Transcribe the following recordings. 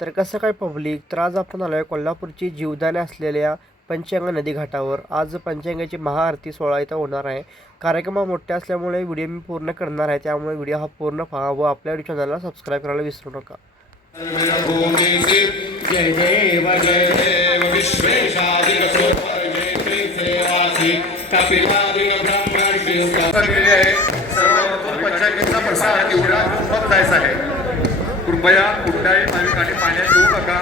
तर कसं काय पब्लिक, तर आज आपण आलो आहे कोल्हापूरची जीवदानी असलेल्या पंचगंगा नदी घाटावर. आज पंचगंगेची महाआरती सोहळा इथं होणार आहे. कार्यक्रम हा मोठे असल्यामुळे व्हिडिओ मी पूर्ण करणार आहे, त्यामुळे व्हिडिओ हा पूर्ण पहा व आपल्या चॅनलला सबस्क्राईब करायला विसरू नका. जय देव विश्वेशादिकसो सर्व पंचायतीचा प्रसाद एवढा खूपच जायचा आहे. कृपया कुठल्याही भाविकांनी पाण्यात येऊ नका.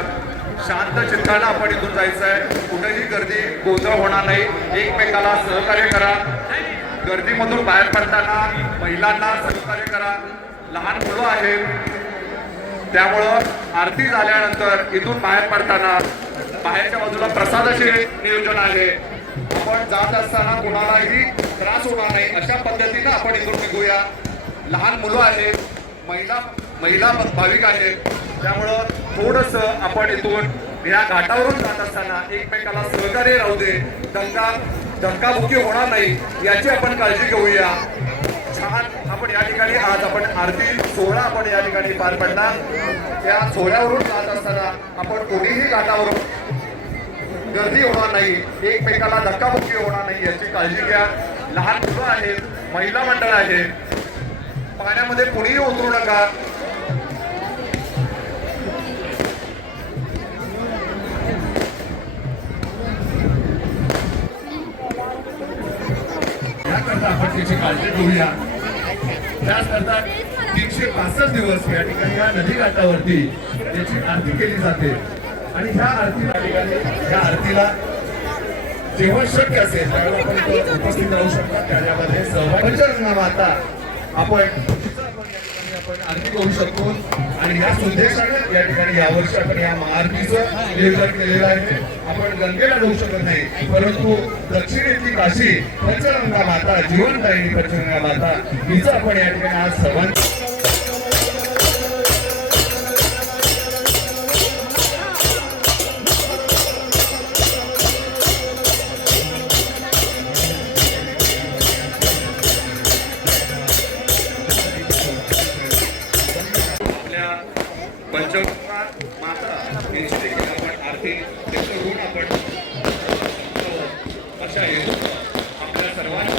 शांत चित्तानं आपण इथून जायचं आहे. कुठेही गर्दी गोंधळ होणार नाही. एकमेकाला सहकार्य करा. गर्दीमधून बाहेर पडताना महिलांना सहकार्य करा. लहान मुलं आहेत, त्यामुळं आरती झाल्यानंतर इथून बाहेर पडताना बाहेरच्या बाजूला प्रसादाचे नियोजन आहे. आपण जात असताना कोणालाही त्रास होणार नाही अशा पद्धतीनं आपण इथून निघूया. लहान मुलं आहेत, महिला भाविक आहेत, त्यामुळं थोडंसं आपण इथून या घाटावरून जात असताना एकमेकाला सहकार्य राहू दे. धक्काबुक्की होणार नाही याची आपण काळजी घेऊया. छान आपण या ठिकाणी आज आपण आरती सोहळा आपण या ठिकाणी पार पडला. त्या सोहळ्यावरून जात असताना आपण कोणीही घाटावरून गर्दी होणार नाही, एकमेकाला धक्काबुक्की होणार नाही याची काळजी घ्या. लहान मुलं आहेत, महिला मंडळ आहे, पाण्यामध्ये कुणीही उतरू नका. याकरता आपण त्याची काळजी घेऊया. त्याचकरता 365 दिवस या ठिकाणी या नदी घाटावरती त्याची आरती केली जाते. आणि ह्या आरतीला जेव्हा शक्य असेल त्यावेळेला आपण उपस्थित राहू शकता. त्यामध्ये सहभागी पंचगंगा माता आपण आरती करू शकतो. आणि या उद्देशाने या ठिकाणी यावर्षी आपण या महाआरतीचं नियोजन केलेलं आहे. आपण गंगेला जाऊ शकत नाही, परंतु दक्षिणेतली काशी पंचगंगा माता, जीवनदायिनी पंचगंगा माता हिचं आपण या ठिकाणी आज सर्वांनी पंचगंगा माता यांची देखील आपण आरती आपण अशा आपल्या सर्वांना